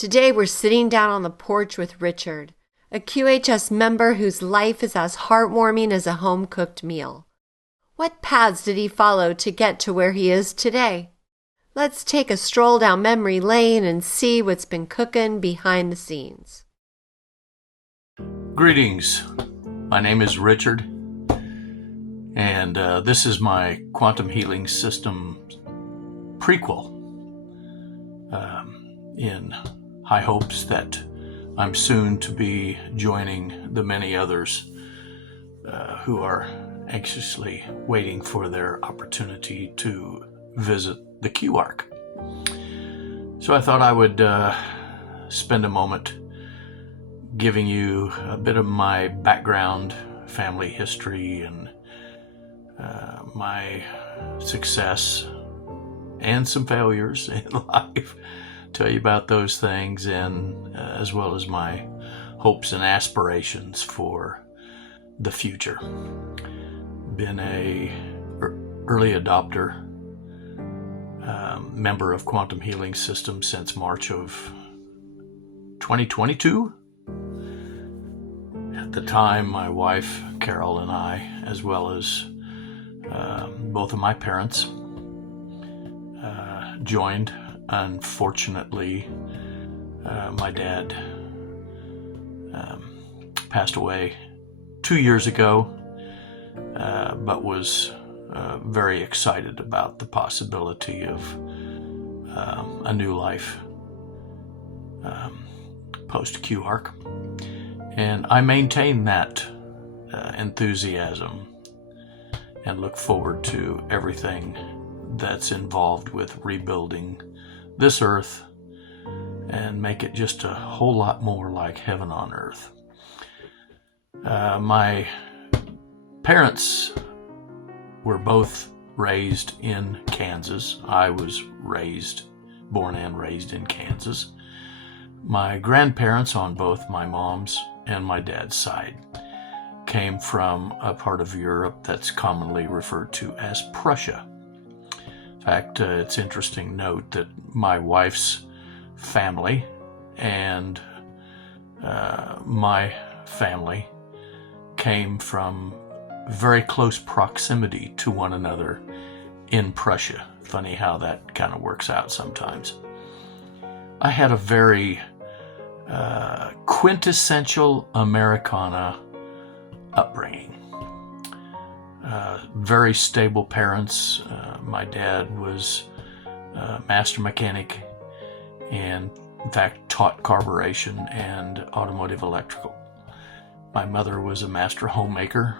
Today we're sitting down on the porch with Richard, a QHS member whose life is as heartwarming as a home-cooked meal. What paths did he follow to get to where he is today? Let's take a stroll down memory lane and see what's been cooking behind the scenes. Greetings. My name is Richard, and this is my quantum healing system prequel, in high hopes that I'm soon to be joining the many others who are anxiously waiting for their opportunity to visit the QArc. So I thought I would spend a moment giving you a bit of my background, family history, and my success and some failures in life. Tell you about those things, and as well as my hopes and aspirations for the future. Been a early adopter, member of Quantum Healing System since March of 2022. At the time, my wife Carol and I, as well as both of my parents, joined. Unfortunately, my dad passed away 2 years ago, but was very excited about the possibility of a new life post QArc. And I maintain that enthusiasm and look forward to everything that's involved with rebuilding this earth and make it just a whole lot more like heaven on earth. My parents were both raised in Kansas. I was born and raised in Kansas. My grandparents on both my mom's and my dad's side came from a part of Europe that's commonly referred to as Prussia. In fact, it's interesting to note that my wife's family and my family came from very close proximity to one another in Prussia. Funny how that kind of works out sometimes. I had a very quintessential Americana upbringing. Very stable parents. My dad was a master mechanic and, in fact, taught carburation and automotive electrical. My mother was a master homemaker,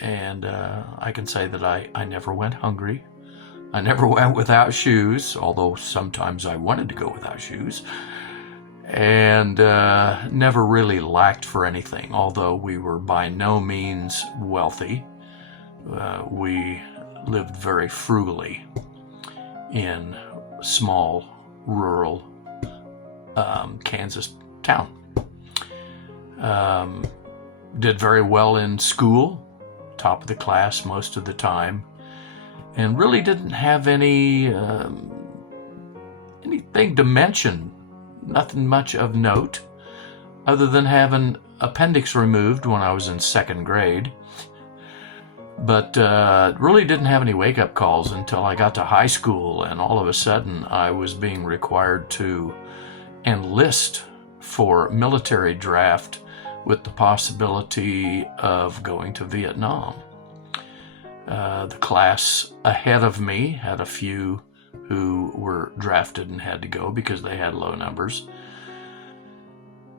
and I can say that I never went hungry. I never went without shoes, although sometimes I wanted to go without shoes, and never really lacked for anything, although we were by no means wealthy. We lived very frugally in small, rural Kansas town. Did very well in school, top of the class most of the time, and really didn't have anything to mention, nothing much of note, other than having appendix removed when I was in second grade. But really didn't have any wake-up calls until I got to high school, and all of a sudden I was being required to enlist for military draft with the possibility of going to Vietnam. The class ahead of me had a few who were drafted and had to go because they had low numbers.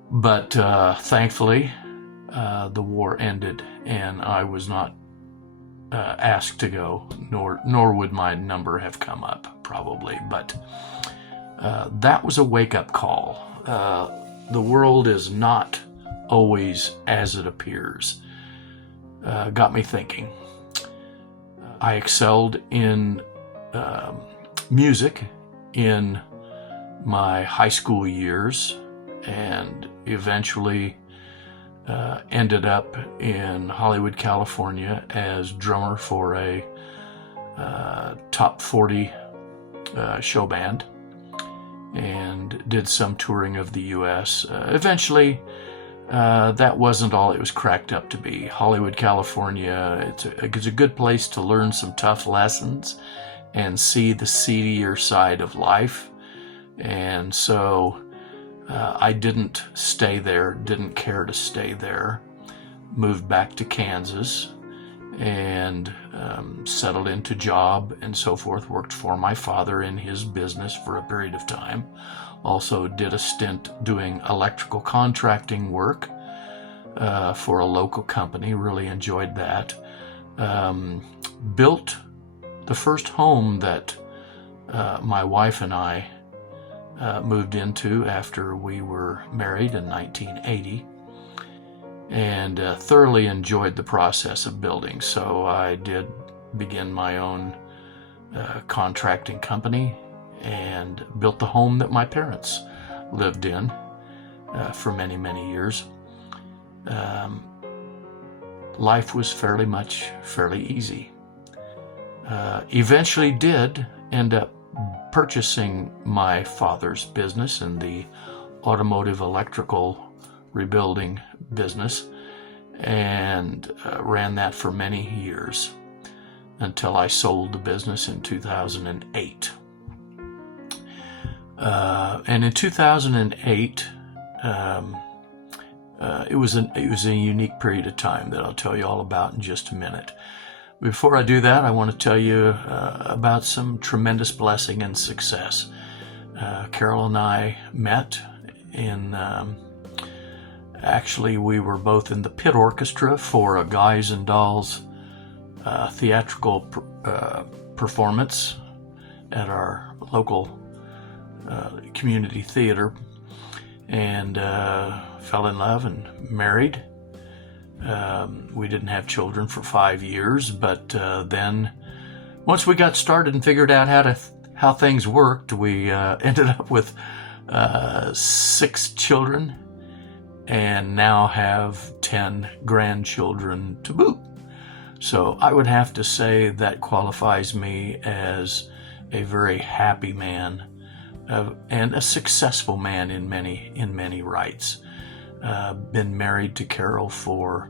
But thankfully, the war ended, and I was not asked to go, nor would my number have come up probably. But that was a wake-up call. The world is not always as it appears. Got me thinking. I excelled in music in my high school years, and eventually ended up in Hollywood, California as drummer for a top 40 show band. and did some touring of the U.S. Eventually, that wasn't all it was cracked up to be. Hollywood, California, it's a good place to learn some tough lessons and see the seedier side of life. And so I didn't stay there, didn't care to stay there. Moved back to Kansas and settled into job and so forth. Worked for my father in his business for a period of time. Also did a stint doing electrical contracting work for a local company. Really enjoyed that. Built the first home that my wife and I moved into after we were married in 1980, and thoroughly enjoyed the process of building. So I did begin my own contracting company and built the home that my parents lived in for many, many years. Life was fairly easy. Eventually did end up purchasing my father's business in the automotive electrical rebuilding business, and ran that for many years until I sold the business in 2008. And in 2008, it was a unique period of time that I'll tell you all about in just a minute. Before I do that, I want to tell you about some tremendous blessing and success. Carol and I met in, actually we were both in the pit orchestra for a Guys and Dolls theatrical performance at our local community theater, and fell in love and married. We didn't have children for 5 years, but then once we got started and figured out how things worked, we ended up with 6 children and now have 10 grandchildren to boot. So I would have to say that qualifies me as a very happy man and a successful man in many rights. Been married to Carol for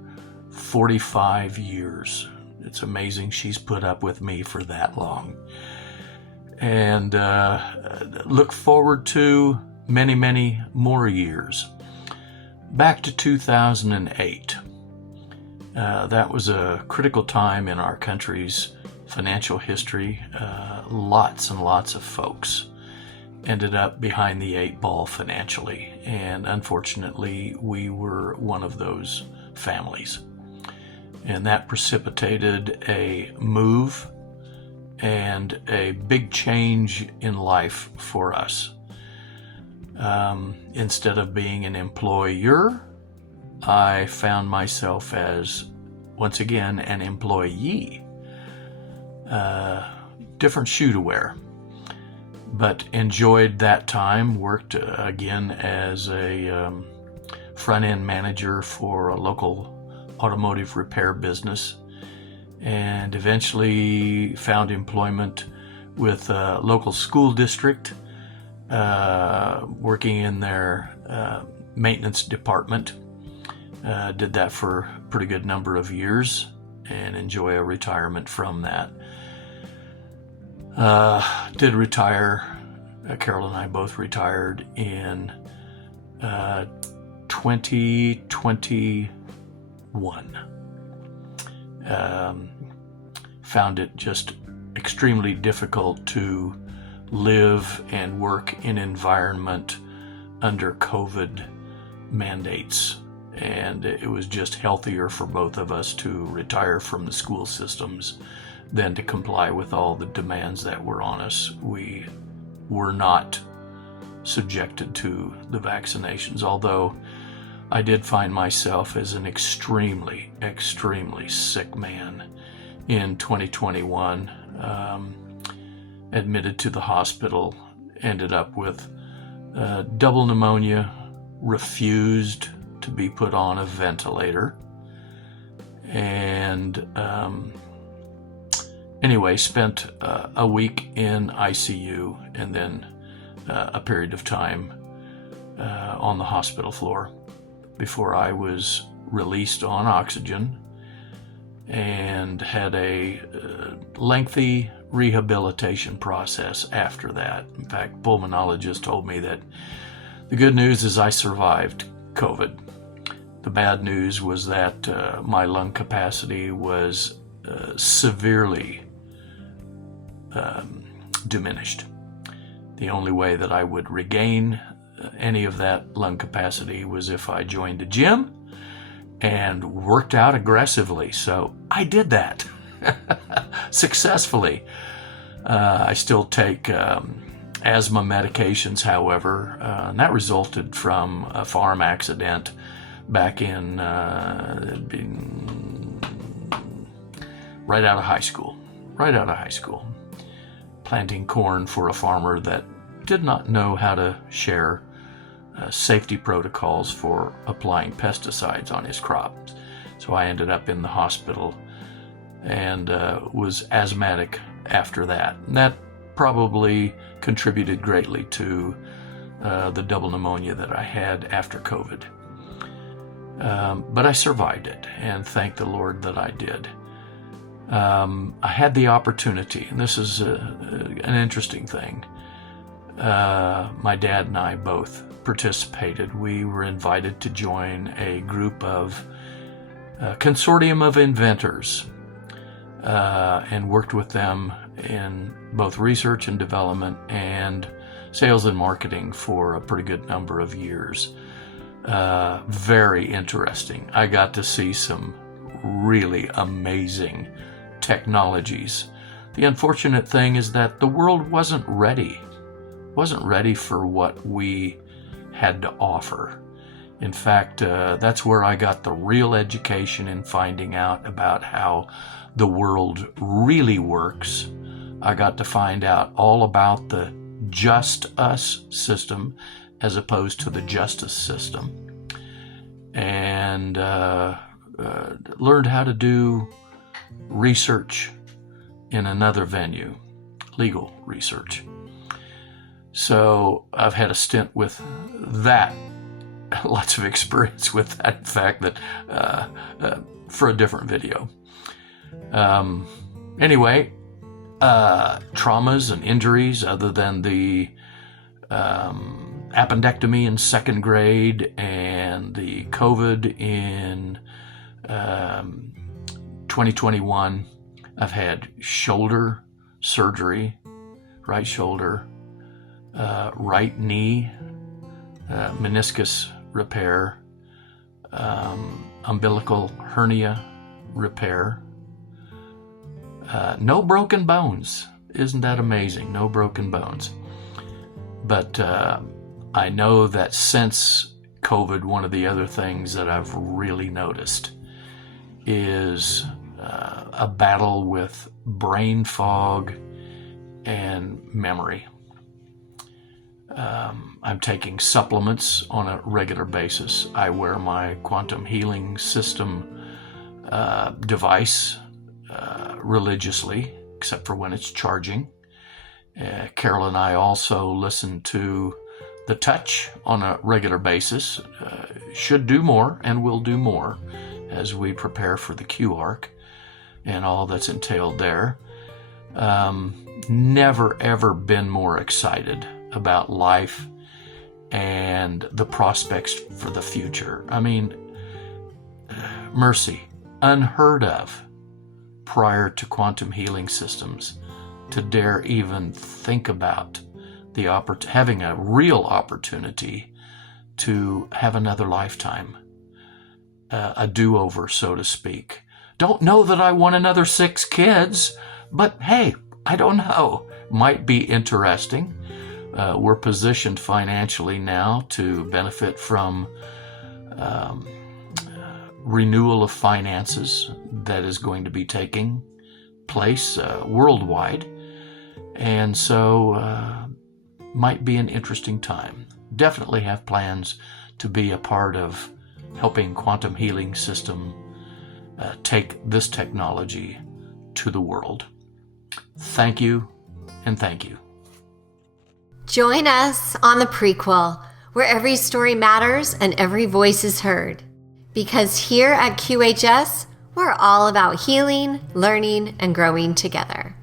45 years. It's amazing she's put up with me for that long. And look forward to many more years. Back to 2008. That was a critical time in our country's financial history. Lots and lots of folks ended up behind the 8 ball financially, and unfortunately we were one of those families. And that precipitated a move and a big change in life for us. Instead of being an employer, I found myself as, once again, an employee. Different shoe to wear. But enjoyed that time. Worked again as a front-end manager for a local automotive repair business, and eventually found employment with a local school district, working in their maintenance department. Did that for a pretty good number of years and enjoy a retirement from that. Did retire. Carol and I both retired in 2021. Found it just extremely difficult to live and work in environment under COVID mandates, and it was just healthier for both of us to retire from the school systems than to comply with all the demands that were on us. We were not subjected to the vaccinations, although I did find myself as an extremely sick man in 2021. Admitted to the hospital, ended up with double pneumonia, refused to be put on a ventilator, and anyway, spent a week in ICU and then a period of time on the hospital floor before I was released on oxygen, and had a lengthy rehabilitation process after that. In fact, pulmonologists told me that the good news is I survived COVID. The bad news was that my lung capacity was severely diminished. The only way that I would regain any of that lung capacity was if I joined a gym and worked out aggressively. So I did that successfully. I still take asthma medications, however, and that resulted from a farm accident back in right out of high school, planting corn for a farmer that did not know how to share safety protocols for applying pesticides on his crops. So I ended up in the hospital and was asthmatic after that. And that probably contributed greatly to the double pneumonia that I had after COVID. But I survived it, and thank the Lord that I did. I had the opportunity, and this is an interesting thing. My dad and I both participated. We were invited to join a group of consortium of inventors and worked with them in both research and development and sales and marketing for a pretty good number of years. Very interesting. I got to see some really amazing technologies. The unfortunate thing is that the world wasn't ready for what we had to offer. In fact, that's where I got the real education in finding out about how the world really works. I got to find out all about the just us system as opposed to the justice system, and learned how to do research in another venue, legal research. So I've had a stint with that, lots of experience with that, in fact, that for a different video. Anyway, traumas and injuries other than the appendectomy in second grade and the COVID in 2021, I've had shoulder surgery, right shoulder, right knee, meniscus repair, umbilical hernia repair, no broken bones. Isn't that amazing? No broken bones. But I know that since COVID, one of the other things that I've really noticed is a battle with brain fog and memory. I'm taking supplements on a regular basis. I wear my quantum healing system device religiously, except for when it's charging. Carol and I also listen to The Touch on a regular basis. Should do more and will do more as we prepare for the QArc and all that's entailed there. Never ever been more excited about life and the prospects for the future. I mean, mercy, unheard of prior to quantum healing systems to dare even think about having a real opportunity to have another lifetime, a do-over, so to speak. Don't know that I want another 6 kids, but hey, I don't know. Might be interesting. We're positioned financially now to benefit from renewal of finances that is going to be taking place worldwide. And so might be an interesting time. Definitely have plans to be a part of helping quantum healing system take this technology to the world. Thank you, and thank you. Join us on the Prequel, where every story matters and every voice is heard. Because here at QHS, we're all about healing, learning, and growing together.